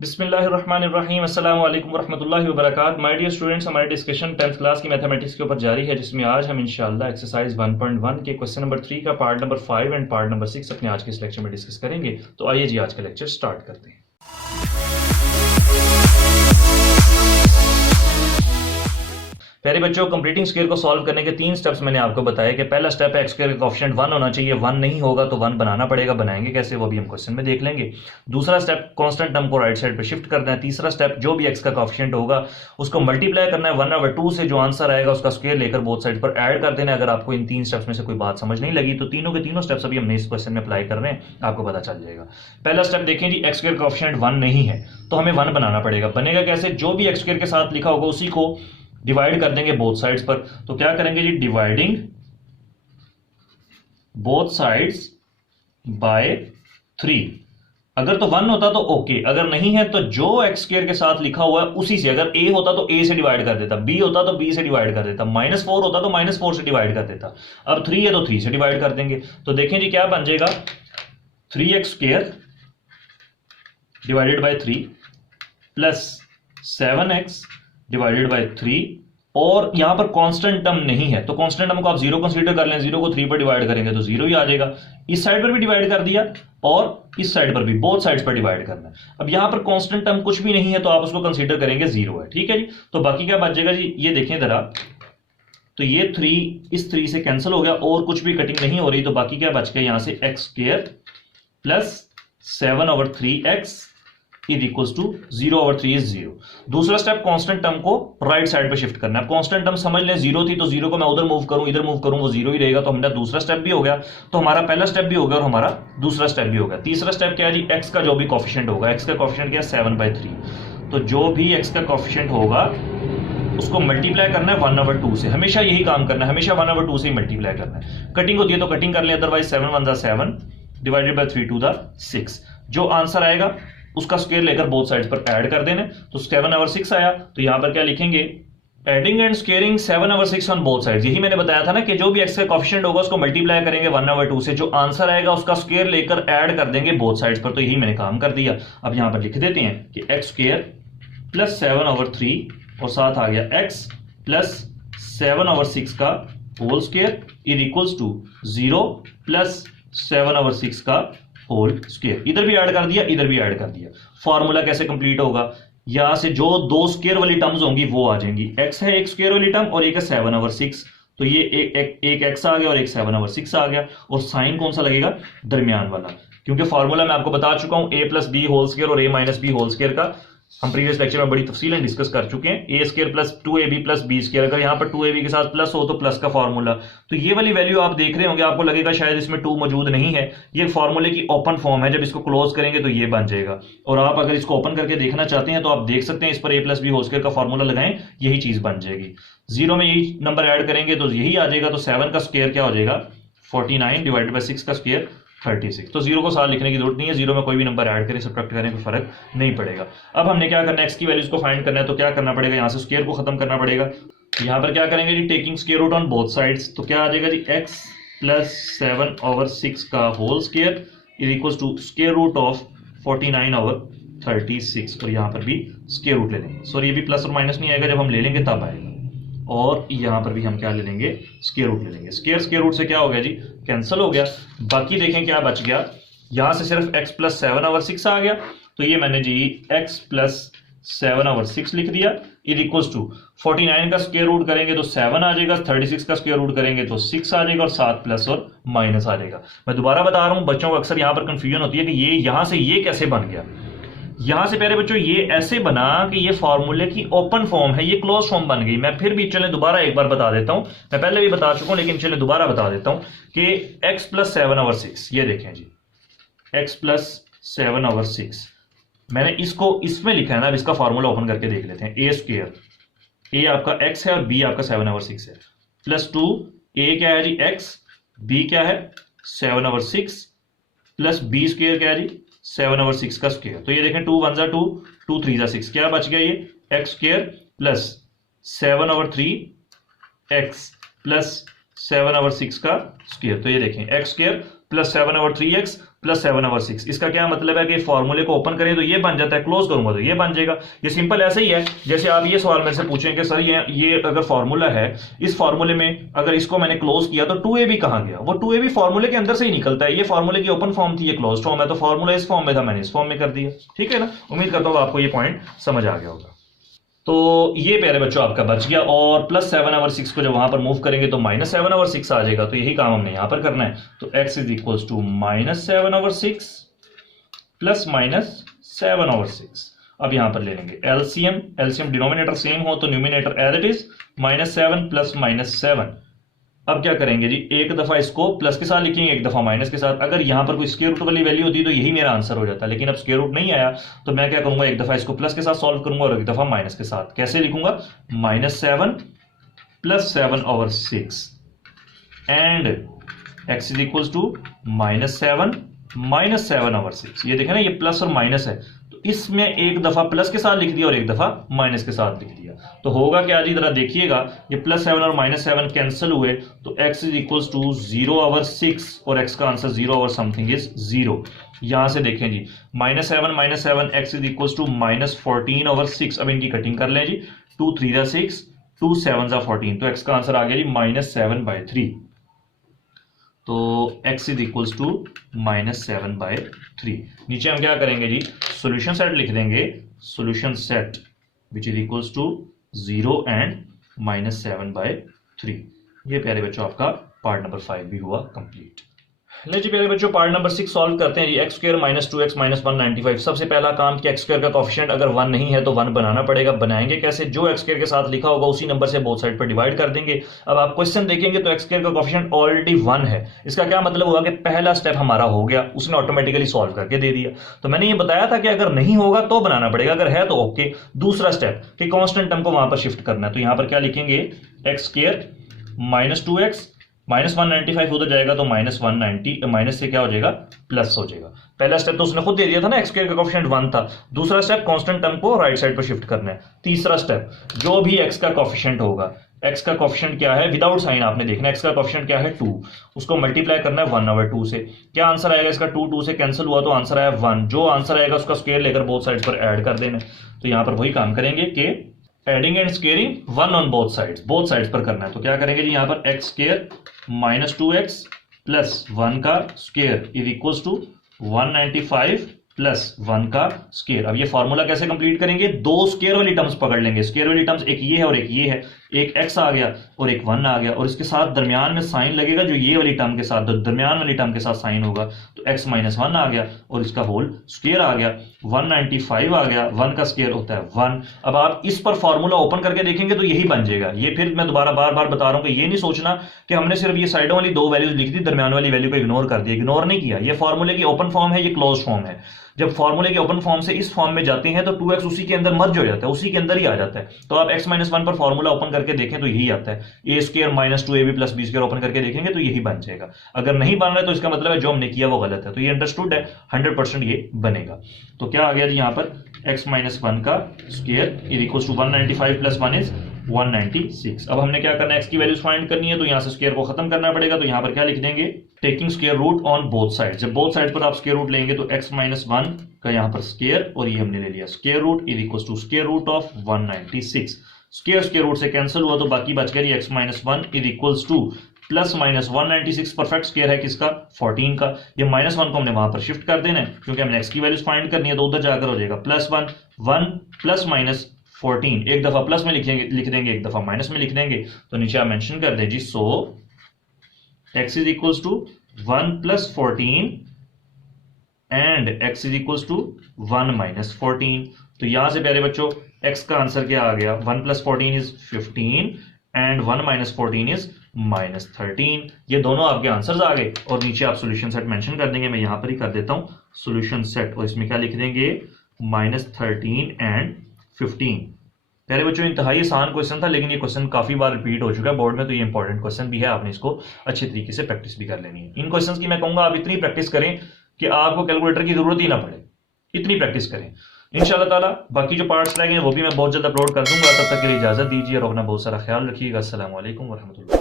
बिस्मिल्लाहिर्रहमानिर्रहीम अस्सलाम वालेकुम वरहमतुल्लाहि वबरकातुहू। माय डियर स्टूडेंट्स, हमारी डिस्कशन 10th क्लास की मैथमेटिक्स के ऊपर जारी है, जिसमें आज हम इंशाअल्लाह एक्सरसाइज 1.1 के क्वेश्चन नंबर 3 का part number 5 and part number 6 अपने आज के इस लेक्चर में डिस्कस करेंगे। तो आइए जी आज का लेक्चर स्टार्ट करते हैं। प्यारे बच्चों, कंप्लीटिंग स्क्वायर को सॉल्व करने के 3 स्टेप्स मैंने आपको बताया कि पहला स्टेप है एक्स स्क्वायर का कोएफिशिएंट 1 होना चाहिए। 1 नहीं होगा तो 1 बनाना पड़ेगा। बनाएंगे कैसे वो भी हम क्वेश्चन में देख लेंगे। दूसरा स्टेप कांस्टेंट टर्म को राइट साइड पे शिफ्ट करना है। तीसरा स्टेप जो भी एक्स का कोएफिशिएंट होगा उसको मल्टीप्लाई करना है 1/2 से, जो आंसर आएगा उसका स्क्वायर लेकर बोथ साइड पर ऐड कर देना है। अगर आपको इन 3 स्टेप्स में से कोई बात समझ नहीं लगी तो तीनों के तीनों स्टेप्स अभी हमने इस क्वेश्चन में अप्लाई कर रहे हैं, आपको पता चल जाएगा। पहला स्टेप देखें जी, एक्स स्क्वायर का कोएफिशिएंट 1 नहीं है तो हमें 1 बनाना पड़ेगा। बनेगा कैसे? जो भी एक्स स्क्वायर के साथ लिखा होगा उसी को डिवाइड कर देंगे बोथ साइड्स पर। तो क्या करेंगे जी, डिवाइडिंग बोथ साइड्स बाय 3। अगर तो 1 होता तो ओके, अगर नहीं है तो जो एक्स स्क्वायर के साथ लिखा हुआ है उसी से, अगर a होता तो a से डिवाइड कर देता, b होता तो b से डिवाइड कर देता, -4 होता तो -4 से डिवाइड कर देता। अब 3 है तो 3 से डिवाइड कर देंगे। तो देखें जी क्या बन जाएगा, 3x² divided by 3 plus 7x divided by 3, और यहां पर कांस्टेंट टर्म नहीं है तो कांस्टेंट टर्म को आप 0 कंसीडर कर लें। 0 को 3 पर डिवाइड करेंगे तो 0 ही आ जाएगा। इस साइड पर भी डिवाइड कर दिया और इस साइड पर भी, बोथ साइड्स पर डिवाइड करना है। अब यहां पर कांस्टेंट टर्म कुछ भी नहीं है तो आप उसको कंसीडर करेंगे 0 है। ठीक है जी। तो बाकी क्या बच जाएगा जी, ये देखें जरा, तो ये 3 इस 3 से कैंसिल हो गया और कुछ भी कटिंग नहीं हो रही, तो बाकी क्या बच गया यहां से x² plus 7/3x is equals to 0/3 इज 0। दूसरा स्टेप कांस्टेंट टर्म को राइट साइड पे शिफ्ट करना है। कांस्टेंट टर्म समझ लें 0 थी तो 0 को मैं उधर मूव करूं, इधर मूव करूं, वो 0 ही रहेगा। तो हमारा दूसरा स्टेप भी हो गया, तो हमारा पहला स्टेप भी हो गया और हमारा दूसरा स्टेप भी हो गया। तीसरा स्टेप क्या है जी, एक्स का जो भी कोएफिशिएंट होगा, एक्स का कोएफिशिएंट क्या है 7/3, तो जो भी एक्स का कोएफिशिएंट होगा उसको मल्टीप्लाई करना है 1/2 से। हमेशा यही काम करना है, हमेशा 1/2 से ही मल्टीप्लाई करना है। कटिंग होती है तो कटिंग कर ले, अदरवाइज 7 1 7 डिवाइडेड बाय 3 2 6। जो आंसर आएगा उसका स्क्वायर लेकर बोथ साइड्स पर ऐड कर देना। तो 7/6 आया, तो यहां पर क्या लिखेंगे, adding and squaring 7/6 on both sides. यही मैंने बताया था ना कि जो भी एक्स का कोएफिशिएंट होगा उसको मल्टीप्लाई करेंगे 1/2 से, जो आंसर आएगा उसका स्क्वायर लेकर ऐड कर देंगे बोथ साइड्स पर। तो यही मैंने काम कर दिया। अब यहां पर लिख देते हैं कि x² प्लस 7/3 और साथ आ गया x प्लस 7/6 का whole square is equals to 0 plus 7/6 का होल स्क्वायर। इधर भी ऐड कर दिया, इधर भी ऐड कर दिया। फॉर्मूला कैसे कंप्लीट होगा, यहां से जो 2 स्क्वायर वाली टर्म्स होंगी वो आ जाएंगी। x है एक स्क्वायर वाली टर्म और एक है 7/6, तो ये एक x आ गया और एक 7/6 आ गया। और साइन कौन सा लगेगा, दरमियान वाला, क्योंकि फॉर्मूला मैं आपको बता चुका हूं a plus B whole square और a minus B whole square का हम प्रीवियस लेक्चर में बड़ी तफसीलें डिस्कस कर चुके हैं। a² plus 2ab plus b², अगर यहां पर 2ab के साथ प्लस हो तो प्लस का फॉर्मूला। तो ये वाली वैल्यू आप देख रहे होंगे, आपको लगेगा शायद इसमें 2 मौजूद नहीं है, ये फॉर्मूले की ओपन फॉर्म है। जब इसको क्लोज करेंगे तो ये बन जाएगा, और आप अगर इसको ओपन करके देखना चाहते हैं तो आप देख सकते हैं, इस पर a plus B whole square का फॉर्मूला लगाएं, यही चीज बन जाएगी। 0 में यही नंबर ऐड करेंगे तो यही आ जाएगा। तो 7 का स्क्वायर क्या हो जाएगा, 49 डिवाइडेड बाय 6 का स्क्वायर 36। तो 0 को साथ लिखने की जरूरत नहीं है, 0 में कोई भी नंबर ऐड करें सब्ट्रैक्ट करें कोई फर्क नहीं पड़ेगा। अब हमने क्या करना है, एक्स की वैल्यूज को फाइंड करना है, तो क्या करना पड़ेगा, यहां से स्क्वायर को खत्म करना पड़ेगा। यहां पर क्या करेंगे जी, taking square root on both sides, तो क्या आ जाएगा जी, x प्लस 7/6 का whole square is equals to square root of 49/36, और यहां पर भी स्क्वायर रूट ले लेंगे। सॉरी, ये भी प्लस और माइनस नहीं आएगा, जब हम ले लेंगे तब आएगा। और यहां पर भी हम क्या ले लेंगे, स्क्वायर रूट ले लेंगे। स्क्वायर रूट से क्या हो गया जी, कैंसिल हो गया। बाकी देखें क्या बच गया, यहां से सिर्फ x प्लस 7/6 आ गया, तो ये मैंने जी x प्लस 7/6 लिख दिया इज इक्वल्स टू 49 का स्क्वायर रूट करेंगे तो 7 आ जाएगा, 36 का स्क्वायर रूट करेंगे तो 6 आ जाएगा, और 7 प्लस और माइनस आ जाएगा। मैं दोबारा बता रहा हूं, बच्चों को अक्सर यहां पर कंफ्यूजन होती है कि ये यहां से ये कैसे बन गया। यहां से प्यारे बच्चों ये ऐसे बना कि ये फॉर्मूले की ओपन फॉर्म है, ये क्लोज फॉर्म बन गई। मैं फिर भी चलें दोबारा एक बार बता देता हूं, मैं पहले भी बता चुका हूं लेकिन चलें दोबारा बता देता हूं कि x प्लस 7/6, ये देखें जी x प्लस 7/6, मैंने इसको इसमें लिखा है ना। अब इसका फॉर्मूला ओपन करके देख लेते हैं। a², a आपका x है और b आपका 7/6 है, प्लस 2, a क्या है जी x, b क्या है 7/6, प्लस b² क्या है जी 7/6 का स्क्वायर। तो ये देखें 2 1 2, 2 3 6, क्या बच गया ये x² प्लस 7/3x प्लस 7/6 का स्क्वायर। तो ये देखें x² प्लस 7/3x प्लस 7/6। इसका क्या मतलब है कि फॉर्मूले को ओपन करें तो ये बन जाता है, क्लोज करूंगा तो ये बन जाएगा। ये सिंपल ऐसे ही है जैसे आप ये सवाल में से पूछें कि सर ये अगर फॉर्मूला है, इस फॉर्मूले में अगर इसको मैंने क्लोज किया तो 2ab कहां गया? वो 2ab फॉर्मूले के अंदर से ही निकलता है। ये फॉर्मूले की ओपन फॉर्म थी, ये क्लोज फॉर्म है, तो फॉर्मूला इस फॉर्म में था, मैंने इस फॉर्म में कर दिया। ठीक है ना? उम्मीद करता हूं आपको ये पॉइंट समझ आ गया होगा। तो ये प्यारे बच्चों आपका बच गया, और प्लस 7/6 को जब वहां पर मूव करेंगे तो माइनस 7/6 आ जाएगा। तो यही काम हमने यहां पर करना है। तो x is equal to minus 7/6 plus minus 7/6। अब यहां पर ले लेंगे एलसीएम। एलसीएम डिनोमिनेटर सेम हो तो numerator as it is, -7 plus -7। अब क्या करेंगे जी, एक दफा इसको प्लस के साथ लिखेंगे, एक दफा माइनस के साथ। अगर यहां पर कोई स्क्वायर रूट वाली वैल्यू होती तो यही मेरा आंसर हो जाता, लेकिन अब स्क्वायर रूट नहीं आया तो मैं क्या करूंगा, एक दफा इसको प्लस के साथ सॉल्व करूंगा और एक दफा माइनस के साथ। कैसे लिखूंगा, -7 plus 7/6 and x is equal to -7 minus 7/6। ये देखें ना, ये प्लस और माइनस है, तो इसमें एक दफा प्लस के साथ लिख दिया और एक दफा माइनस के साथ लिख दिया। तो होगा क्या जी, जरा देखिएगा, ये +7 और -7 कैंसिल हुए तो x इज इक्वल टू 0/6 और x का आंसर 0/something इज 0। यहां से देखें जी, -7 x इज इक्वल टू -14/6। अब इनकी कटिंग कर लें जी, 2 3 6, 2 7 14, तो x का आंसर आ गया जी -7/3। तो x इज इक्वल टू -7/3। नीचे हम क्या करेंगे जी, सॉल्यूशन सेट लिख देंगे, solution set which is equal to 0 and -7/3। ये प्यारे बच्चों आपका पार्ट नंबर 5 भी हुआ कंप्लीट। ले जी प्यारे बच्चों, पार्ट नंबर 6 सॉल्व करते हैं जी। x² - 2x - 195। सबसे पहला काम कि x² का कोफिशिएंट अगर 1 नहीं है तो 1 बनाना पड़ेगा। बनाएंगे कैसे, जो x² के साथ लिखा होगा उसी नंबर से बोथ साइड पर डिवाइड कर देंगे। अब आप क्वेश्चन देखेंगे तो x² का कोफिशिएंट ऑलरेडी 1 है। इसका क्या मतलब हुआ कि पहला स्टेप हमारा हो गया, उसने ऑटोमेटिकली सॉल्व करके दे दिया। तो मैंने ये बताया था कि अगर नहीं होगा तो बनाना पड़ेगा, अगर है तो ओके। दूसरा स्टेप कि कांस्टेंट टर्म को वहां पर शिफ्ट करना है, तो यहां पर क्या लिखेंगे, x² - 2x -195 उधर जाएगा तो -190, माइनस से क्या हो जाएगा, प्लस हो जाएगा। पहला स्टेप तो उसने खुद दे दिया था ना, x² का कोफिशिएंट 1 था। दूसरा स्टेप कांस्टेंट टर्म को राइट साइड पर शिफ्ट करना है। तीसरा स्टेप, जो भी x का कोफिशिएंट होगा, x का कोफिशिएंट क्या है, विदाउट साइन आपने देखना, x का कोफिशिएंट क्या है 2, उसको मल्टीप्लाई करना है 1/2 से। क्या आंसर आएगा इसका, 2 से कैंसिल हुआ तो आंसर आया 1। जो आंसर आएगा उसका स्क्वायर लेकर बोथ साइड्स पर ऐड कर देना। तो यहां पर वही काम करेंगे कि adding and squaring 1 on both sides पर करना है। तो क्या करेंगे जी, यहां पर x² - 2x प्लस 1 का square is equal to 195 plus 1 का स्क्वायर। अब ये फॉर्मूला कैसे कंप्लीट करेंगे, दो स्क्वायर वाली टर्म्स पकड़ लेंगे। स्क्वायर वाली टर्म्स एक ये है और एक ये है, एक x आ गया और एक 1 आ गया, और इसके साथ दरमियान में साइन लगेगा जो ये वाली टर्म के साथ, दरमियान वाली टर्म के साथ साइन होगा, तो x - 1 आ गया और इसका होल स्क्वायर आ गया, 195 आ गया, 1 का स्क्वायर होता है 1। अब आप इस पर फॉर्मूला ओपन करके देखेंगे तो यही बन जाएगा। ये फिर मैं दोबारा बार बार बता रहा हूं कि ये नहीं सोचना कि हमने सिर्फ ये साइडों वाली दो वैल्यूज लिख दी, दरमियान वाली वैल्यू को इग्नोर कर दिया। इग्नोर नहीं किया, ये फॉर्मूले की ओपन फॉर्म है, ये क्लोज फॉर्म है। जब फॉर्मूले के ओपन फॉर्म से इस फॉर्म में जाते हैं तो 2x उसी के अंदर मर्ज हो जाता है, उसी के अंदर ही आ जाता है। तो आप x - 1 पर फॉर्मूला ओपन करके देखें तो यही आता है, a² - 2ab + b² ओपन करके देखेंगे तो यही बन जाएगा। अगर नहीं बन रहा है तो इसका मतलब है जो हमने किया वो गलत है। तो ये अंडरस्टूड है, 100% ये बनेगा। तो क्या आ गया जी, यहां पर x - 1 का square is equal to 195 + 1 is 196। अब हमने क्या करना है, x की वैल्यूज फाइंड करनी है, तो यहां से स्क्वायर को खत्म करना पड़ेगा। तो यहां पर क्या लिख देंगे, taking square root on both side. जब बोथ साइड पर आप स्क्वायर रूट लेंगे तो x - 1 का यहां पर स्क्वायर, और ये हमने ले लिया square root is equal to square root of 196। Square root से कैंसिल हुआ तो बाकी बच गया x - 1 is equal to plus minus 196 perfect square है किसका, 14 का। ये -1 को हमने वहां पर शिफ्ट कर देना है क्योंकि हमने x की वैल्यूज फाइंड करनी है, तो उधर जाकर हो जाएगा +1 1 प्लस माइनस 14। एक दफा प्लस में लिख देंगे, एक दफा माइनस में लिख देंगे। तो नीचे आप मेंशन कर दें जी, so x is equal to 1 + 14 and x is equal to 1 - 14। तो यहां से प्यारे बच्चों x का आंसर क्या आ गया, 1 + 14 इज 15 एंड 1 - 14 इज -13। ये दोनों आपके आंसर्स आ गए, और नीचे आप सॉल्यूशन सेट मेंशन कर देंगे। मैं यहां पर ही कर देता हूं सॉल्यूशन सेट, और इसमें क्या लिख देंगे, -13 एंड 15। प्यारे बच्चों इंतहाई आसान क्वेश्चन था, लेकिन ये क्वेश्चन काफी बार रिपीट हो चुका है बोर्ड में, तो ये इंपॉर्टेंट क्वेश्चन भी है, आपने इसको अच्छे तरीके से प्रैक्टिस भी कर लेनी है। इन क्वेश्चंस की मैं कहूंगा आप इतनी प्रैक्टिस करें कि आपको कैलकुलेटर की जरूरत ही ना पड़े, इतनी प्रैक्टिस करें इंशाल्लाह ताला। बाकी जो पार्ट्स रह गए वो भी मैं बहुत जल्द अपलोड कर दूंगा। तब तक के लिए इजाजत दीजिए और अपना बहुत सारा ख्याल रखिएगा। अस्सलाम वालेकुम व रहमतुल्लाह।